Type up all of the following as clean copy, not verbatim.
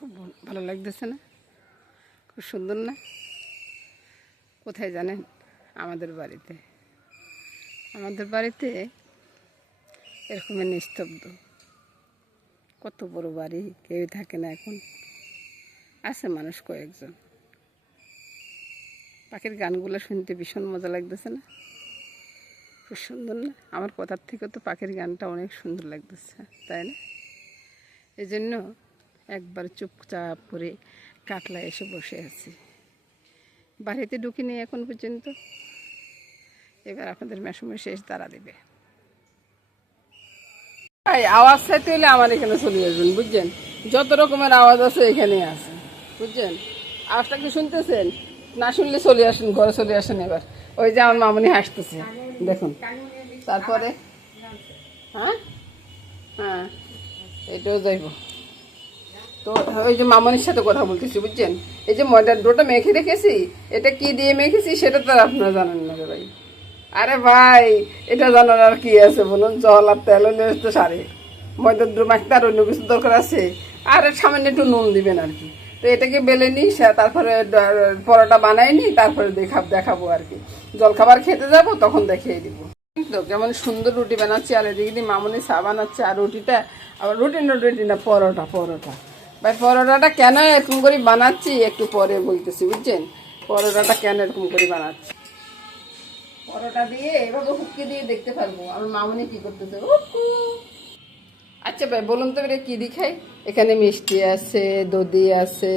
খুব ভালো লাগতেছে না? খুব সুন্দর না? কোথায় জানেন? আমাদের বাড়িতে এরকমের নিস্তব্ধ। কত বড় বাড়ি, কেউই থাকে না এখন, আছে মানুষ কয়েকজন। পাখির গানগুলো শুনতে ভীষণ মজা লাগতেছে না? খুব সুন্দর না? আমার কথার থেকে তো পাখির গানটা অনেক সুন্দর লাগতেছে, তাই না? এই জন্য একবার চুপচাপ করে কাটলা এসে বসে আছি। বাড়িতে ঢুকিনি এখন পর্যন্ত। এবার আপনাদের মেসমে শেষ তারা দেবে। আওয়াজ চাইতে হলে আমার এখানে চলে আসবেন, বুঝছেন? যত রকমের আওয়াজ আছে এখানে আছে, বুঝছেন? আওয়াজটা কি শুনতেছেন? না শুনলে চলে আসেন, ঘরে চলে আসেন। এবার ওই যে আমার মামনি হাসতেছে, দেখুন। তারপরে হ্যাঁ হ্যাঁ এটাও যাইব তো। ওই যে মামনির সাথে কথা বলতেছি, বুঝছেন? এই যে ময়দার ডোটা মেখে রেখেছি, এটা কি দিয়ে মেখেছি সেটা তো আর আপনারা জানেন না রে ভাই। আরে ভাই, এটা জানার আর কি আছে বলুন? জল আর তেল হলে তো সারে। ময়দার ডো মাখতে আর অন্য কিছু দরকার আছে? আর সামান্য একটু নুন দিবেন আর কি। তো এটাকে বেলে নিই, তারপরে পরোটা বানাই নি, তারপরে দেখাবো আর কি। জলখাবার খেতে যাব তখন দেখিয়ে দিব। কিন্তু কেমন সুন্দর রুটি বানাচ্ছি, আর এদিকে দিয়ে মামনি চা বানাচ্ছে। আর রুটিটা আবার রুটি না, পরোটা। ভাই পরোটাটা কেন এরকম করে বানাচ্ছি একটু পরে বলতেছি, বুঝছেন? পরোটাটা কেন এরকম করে বানাচ্ছি। পরোটা দিয়ে এভাবে হুক্কি দিয়ে দেখতে পারবো আমার মামনি কি করতেছে। আচ্ছা ভাই বলুন তো এটা কি দি খাই? এখানে মিষ্টি আছে, দধি আছে,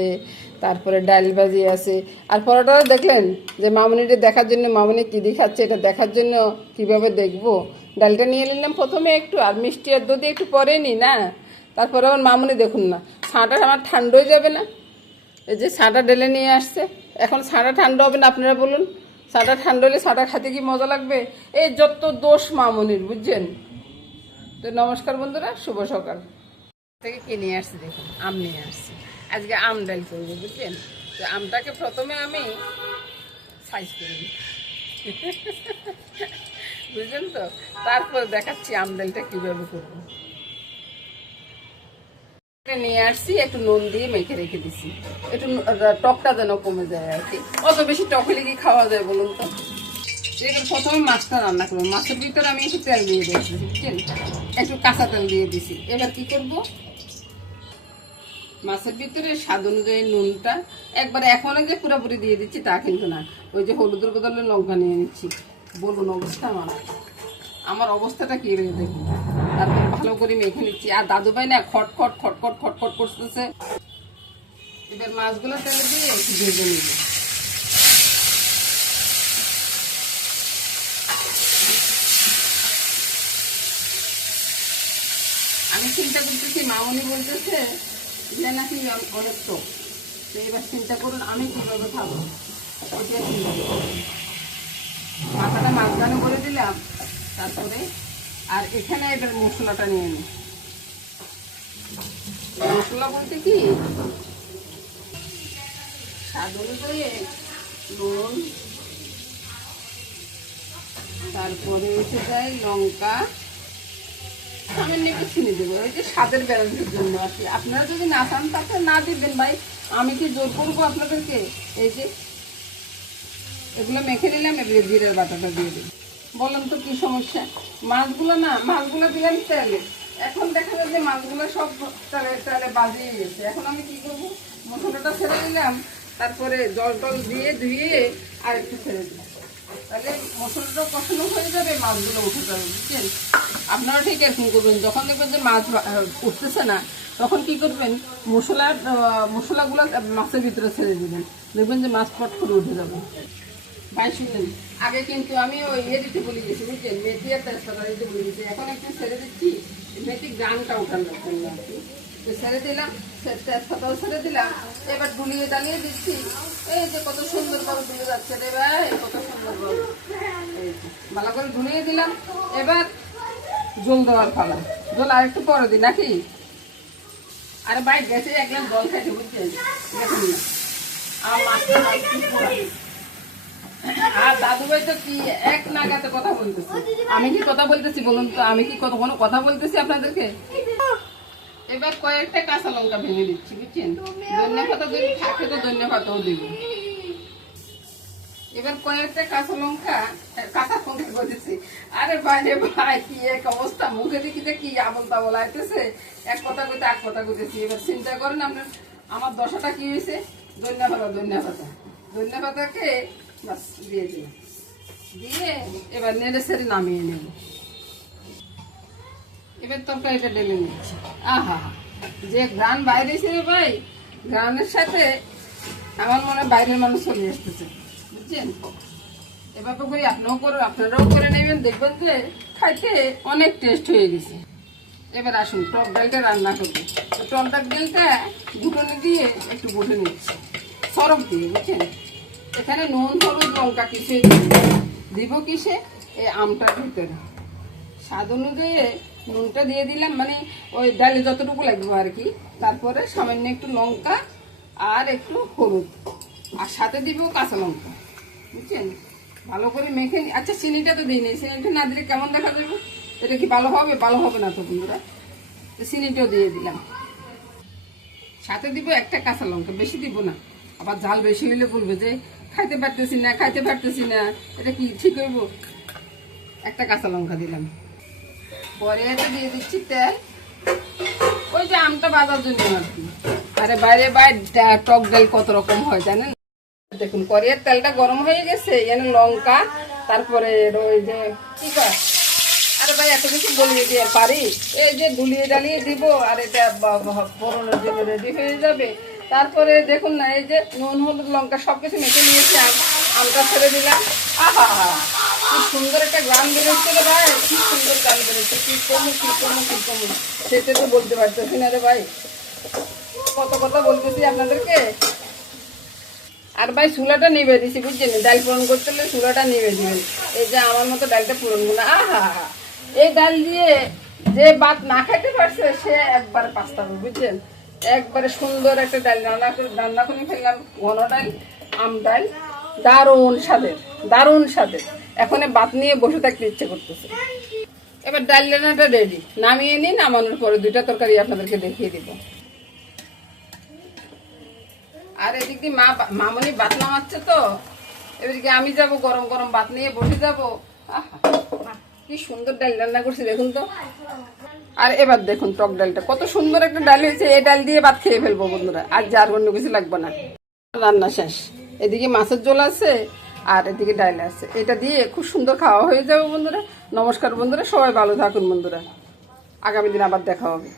তারপরে ডাল ভাজি আছে। আর পরোটাটা দেখলেন যে মামনিটা দেখার জন্য, মামনি কি দি খাচ্ছে এটা দেখার জন্য কিভাবে দেখবো, ডালটা নিয়ে নিলাম প্রথমে একটু, আর মিষ্টি আর দধি একটু পরে নি না। তারপরে আমার মামনি দেখুন না, ছাঁটা আমার ঠান্ডা হয়ে যাবে না? এই যে ছাঁটা ঢেলে নিয়ে আসছে, এখন ছাঁটা ঠান্ডা হবে না? আপনারা বলুন, ছাঁটা ঠান্ডা হলে ছাঁটা খেতে কি মজা লাগবে? এই যত দোষ মামনির, বুঝছেন? তো নমস্কার বন্ধুরা, শুভ সকাল। থেকে কি নিয়ে আসছি দেখুন, আম নিয়ে আসছি। আজকে আম ডাল করবো, বুঝছেন? তো আমটাকে প্রথমে আমি সাইজ করে দিই, বুঝলেন তো? তারপর দেখাচ্ছি আম ডালটা কীভাবে করবো। নিয়ে আসছি, একটু নুন দিয়ে মেখে রেখে দিছি, একটু টকটা যেন কমে যায় আর কি। অত বেশি টক হলে কি খাওয়া যায় বলুন তো? এবার প্রথমে মাছটা রান্না করবো। মাছের ভিতরে আমি একটু তেল দিয়ে দিয়েছি, বুঝছেন? একটু কাঁচা তেল দিয়ে দিছি। এবার কি করব, মাছের ভিতরে স্বাদ অনুযায়ী নুনটা একবারে এখন যে পুরোপুরি দিয়ে দিচ্ছি তা কিন্তু না। ওই যে হলুদের বদলে লঙ্কা নিয়ে নিচ্ছি। বলুন অবস্থা আমার অবস্থাটা কি হয়ে দেখুন। তারপর ভালো করে মেখে নিচ্ছি। আর দাদু ভাই না খটখট করতেছে। এবার মাছগুলো তেলে দিয়ে একটু ভেজে নিব। আমি চিন্তা করতেছি, মামনি বলতেছে যে নাকি অনেক তো। এবার চিন্তা করুন আমি কীভাবে খাবো, ওইটা চিন্তা করছি। মাথাটা মাঝখানে করে দিলাম। তারপরে আর এখানে এবার মশলাটা নিয়ে নিই। মশলা বলতে কি, স্বাদ অনুযায়ী নুন, তারপরে এসে যায় লঙ্কা, সামান্য একটু চিনি দেবো, ওই যে স্বাদের ব্যালেন্সের জন্য আর কি। আপনারা যদি না চান তাহলে না দিবেন ভাই, আমি কি জোর করবো আপনাদেরকে? এই যে এগুলো মেখে নিলাম, এগুলো জিরের বাটাটা দিয়ে দিই। বললাম তো কি সমস্যা, মাছগুলো দিলাম তেলে। এখন দেখা যায় যে মাছগুলো সব তেলে বাজিয়ে গেছে। এখন আমি কি করবো, মশলাটা ছেড়ে দিলাম, তারপরে জল টল দিয়ে ধুয়ে আর একটু ছেড়ে দিলাম। তাহলে মশলাটা কষানো হয়ে যাবে, মাছগুলো উঠে যাবে, বুঝছেন? আপনারা ঠিক এরকম করবেন, যখন দেখবেন যে মাছ উঠতেছে না তখন কি করবেন, মশলাগুলো মাছের ভিতরে ছেড়ে দিবেন, দেখবেন যে মাছ পট করে উঠে যাবে। ভাই শুনলেন, আগে কিন্তু আমি ওই দিতে বলে গেছি, বুঝছেন? মেথি আর তেজপাতা দিতে বলে গেছি। এখন একটু ছেড়ে দিচ্ছি মেথি গ্রানটা উঠানোর জন্য আর কি। তো ছেড়ে দিলাম, তেজপাতাও ছেড়ে দিলাম। এবার ডুলিয়ে দাঁড়িয়ে দিচ্ছি। এই যে কত সুন্দর ভাবে ডুলে যাচ্ছে রে ভাই, কত সুন্দর ভাবে। এই ভালো করে ধুনিয়ে দিলাম। এবার জল দেওয়ার পালা। জল আর একটু পরে দিই নাকি? আরে ভাই গেছে এক গ্লাস জল খাইছে, বুঝছেন? দেখুন না আর দাদু ভাই তো কি এক নাগাতে কথা বলতেছি। আমি কি কথা বলতেছি বলুন তো? আমি কি কোনো কথা বলতেছি আপনাদেরকে? এবার কয়েকটা কাঁচা লঙ্কা ভেঙে দিচ্ছি, বুঝছেন? ধনিয়া পাতা যদি থাকে তো ধনিয়া পাতাও দিব। এবার কয়েকটা কাঁচা লঙ্কা বলেছি, আরে বাইরে ভাই কি এক অবস্থা, মুখে দেখি যে কি আবল তাবল আইতেছে, এক কথা কইতে এক কথা কইতেছি। এবার চিন্তা করেন আপনার আমার দশাটা কি হয়েছে। ধনিয়া পাতাকে বাস দিয়ে দিলাম, দিয়ে এবার নেড়ে সেড়ে নামিয়ে নেব। এবার তরকারিটা ঢেলে নিচ্ছি। আহা, যে গ্রান বাইরে ছিল ভাই, গ্রানের সাথে আমার মনে হয় বাইরের মানুষ চলে আসতেছে, বুঝছেন? এভাবে করে আপনারাও করে নেবেন, দেখবেন যে খাইতে অনেক টেস্ট হয়ে গেছে। এবার আসুন টক ডালটা রান্না করবো। টক ডালটা ঘুটনে দিয়ে একটু গুটে নিচ্ছি সরফ দিয়ে, বুঝছেন? এখানে নুন হলুদ লঙ্কা কিছুই দিব কিসে, এই আমটার ভিতরে স্বাদ অনুযায়ী নুনটা দিয়ে দিলাম, মানে ওই ডালে যতটুকু লাগবে আর কি। তারপরে সামান্য একটু লঙ্কা আর একটু হলুদ, আর সাথে দিব কাঁচা লঙ্কা, বুঝছেন? ভালো করে মেখে। আচ্ছা চিনিটা তো দিই নেই, চিনিটা না দিলে কেমন দেখা যাবে? এটা কি ভালো হবে? ভালো হবে না তো বন্ধুরা। চিনিটাও দিয়ে দিলাম, সাথে দিব একটা কাঁচা লঙ্কা, বেশি দিব না, আবার ঝাল বেশি হইলে বলবে যে খাইতে পারতেছি না, এটা কি ঠিক হইব? একটা কাঁচা লঙ্কা দিলাম। পরে এটা দিয়ে দিচ্ছি তেল, ওই যে আমটা বাজার জন্য আর কি। আরে বাইরে টক ডাল কত রকম হয় জানেন? দেখুন কড়াইয়ের তেলটা গরম হয়ে গেছে, এনে লঙ্কা, তারপরে ওই যে কি কয়, আরে ভাই এত কিছু বলিয়ে দিয়ে পারি, এই যে গুলিয়ে ডালিয়ে দিব, আর এটা ফোড়নের জন্য রেডি হয়ে যাবে। তারপরে দেখুন না, এই যে নুন হলুদ লঙ্কা সবকিছু মেখে নিয়েছি, আমটা ছেড়ে দিলাম। আহা হা, কি সুন্দর একটা গ্রাম বেরোচ্ছে রে ভাই, কি সুন্দর গ্রাম বেরোচ্ছে। কি কমু সেটা তো বলতে পারতেছি না রে ভাই, কত কথা বলতেছি আপনাদেরকে। আর ভাই চুলাটা নিভে দিছি, বুঝছেন? ডাল পূরণ করতে হলে চুলাটা নিভে দিবেন। এই যে আমার মতো ডালটা পূরণ করলে, আহা হা, এই ডাল দিয়ে যে ভাত না খাইতে পারছে সে একবারে পাস্তাবে, বুঝছেন? একবারে সুন্দর একটা ডাল রান্না করে ফেললাম, ঘন ডাল, আম ডাল, দারুণ স্বাদের। এখন ভাত নিয়ে বসে থাকতে ইচ্ছে করতেছে। এবার ডাল রান্নাটা রেডি, নামিয়ে নিন। নামানোর পরে দুইটা তরকারি আপনাদেরকে দেখিয়ে দিব। আর এদিক দিয়ে মামনি ভাত নামাচ্ছে, তো এদিকে আমি যাব গরম গরম ভাত নিয়ে বসে যাব। কি সুন্দর ডাল রান্না করছি দেখুন তো। আর এবার দেখুন টক ডালটা কত সুন্দর একটা ডাল হয়েছে, এই ডাল দিয়ে ভাত খেয়ে ফেলবো বন্ধুরা, আর যার অন্য কিছু লাগবে না। রান্না শেষ, এদিকে মাছের ঝোল আছে আর এদিকে ডাল আছে, এটা দিয়ে খুব সুন্দর খাওয়া হয়ে যাবে বন্ধুরা। নমস্কার বন্ধুরা, সবাই ভালো থাকুন বন্ধুরা, আগামী দিন আবার দেখা হবে।